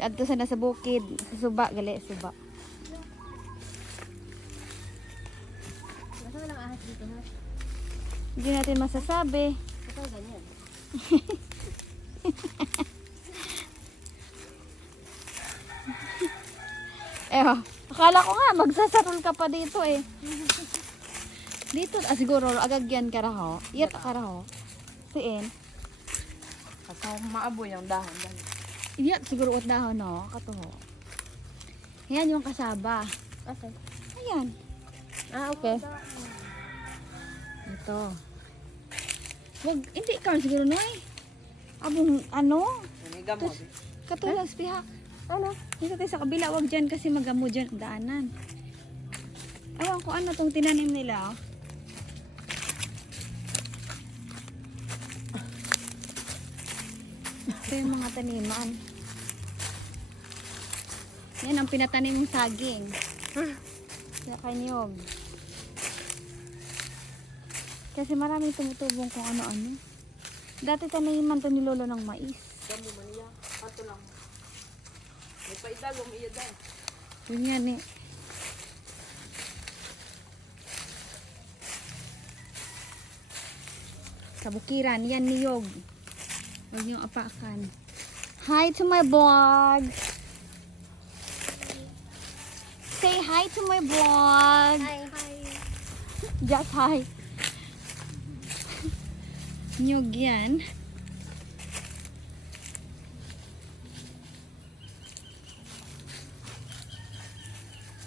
Adto sa nasa bukid, sa suba gali, suba. Nasa walang ahas dito ha? Hindi natin masasabi. Ito ganyan. Akala ko nga magsasarol ka pa dito eh. Dito siguro agagyan ka raho. Iyat ka raho. Siin. Kasi maabo yung dahon. Iyat siguro at dahon no, katuho. Yan yung kasaba. Okay. Ayan. Okay. Ito. Wag, hindi ka siguro noy. Abong ano? Katulas pihak. Ano? Dito tayo sa kabila, wag dyan kasi magamo dyan ang daanan. Ewan ko ano tong tinanim nila. Ito yung mga taniman. Yan ang pinatanim mong saging. Sa kanyog. Kasi maraming tumutubong kung ano-ano. Dati taniman to ni Lolo ng mais. Damo man niya. Ato lang. May paidagong iya dahil. Yun yan eh. Sa bukiran, yan niyog. Huwag niyong apakan. Hi to my vlog! Say hi to my vlog! Hi. Just hi! Niyog yan.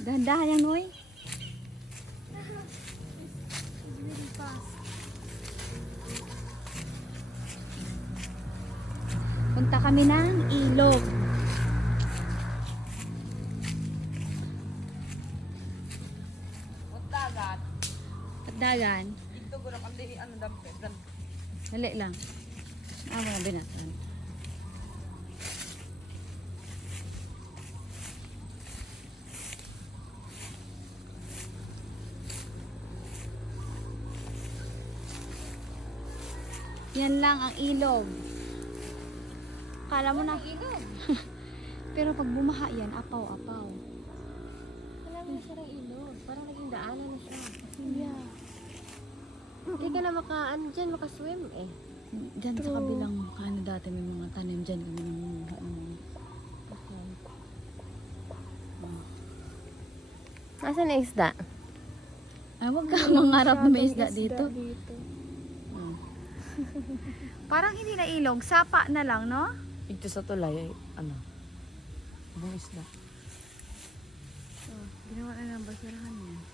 Dahan-dahan yan, Noy. Punta kami ng ilog. Dagat. At dagan. Ito ko lang hindi ano dampe. Dali lang. Mga binatan. Yan lang ang ilog. Kala mo na. Ilog. Pero pag bumaha yan, apaw-apaw. Alam mo siya ng ilog. Parang naging daanan na siya. Yeah. Hindi ka na dyan makaswim eh. Diyan sa kabilang ano dati may mga tanim dyan kami nangunguha ng Nasaan na isda? wag ka mangarap na may isda dito. Parang hindi na ilog, sapa na lang, no? Ito sa tulay ay ano? Ibang isda. Ginawa na lang basurahan yan.